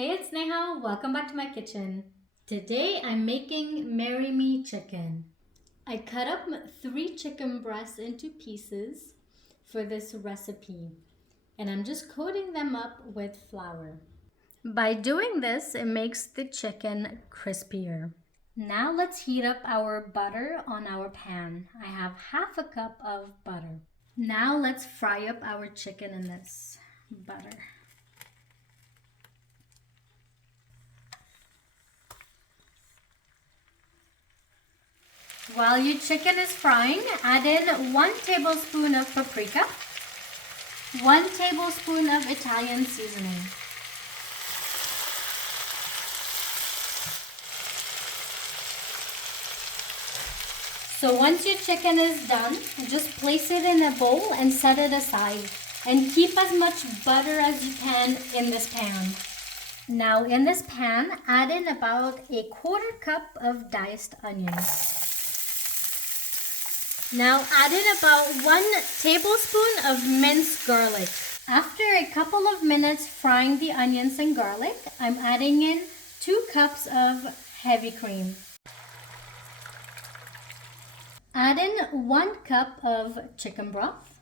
Hey, it's Neha. Welcome back to my kitchen. Today I'm making Marry Me chicken. I cut up 3 chicken breasts into pieces for this recipe, and I'm just coating them up with flour. By doing this, it makes the chicken crispier. Now let's heat up our butter on our pan. I have half a cup of butter. Now let's fry up our chicken in this butter. While your chicken is frying, add in 1 tablespoon of paprika, 1 tablespoon of Italian seasoning. So once your chicken is done, just place it in a bowl and set it aside. And keep as much butter as you can in this pan. Now in this pan, add in about a 1/4 cup of diced onions. Now add in about 1 tablespoon of minced garlic. After a couple of minutes frying the onions and garlic, I'm adding in 2 cups of heavy cream. Add in 1 cup of chicken broth.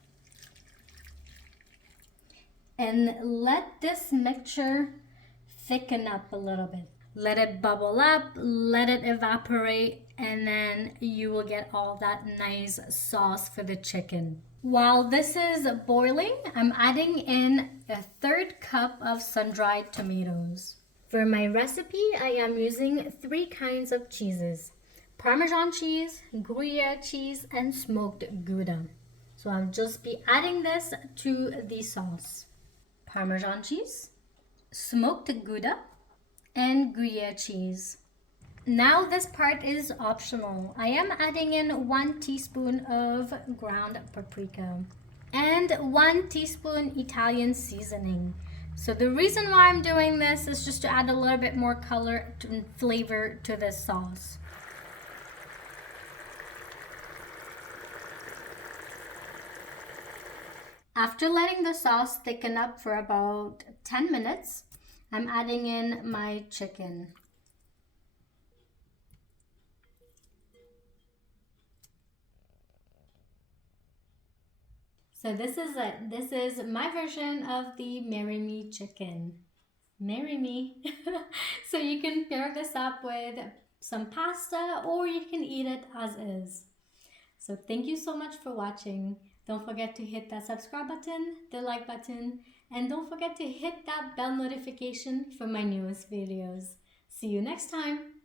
And let this mixture thicken up a little bit. Let it bubble up, let it evaporate, and then you will get all that nice sauce for the chicken. While this is boiling, I'm adding in a 1/3 cup of sun-dried tomatoes. For my recipe, I am using 3 kinds of cheeses: Parmesan cheese, Gruyere cheese, and smoked Gouda. So I'll just be adding this to the sauce. Parmesan cheese, smoked Gouda, and Gruyere cheese. Now this part is optional. I am adding in 1 teaspoon of ground paprika and 1 teaspoon Italian seasoning. So the reason why I'm doing this is just to add a little bit more color and flavor to this sauce. After letting the sauce thicken up for about 10 minutes, I'm adding in my chicken. So this is it. This is my version of the Marry Me chicken. Marry me. So you can pair this up with some pasta or you can eat it as is. So thank you so much for watching. Don't forget to hit that subscribe button, the like button, and don't forget to hit that bell notification for my newest videos. See you next time.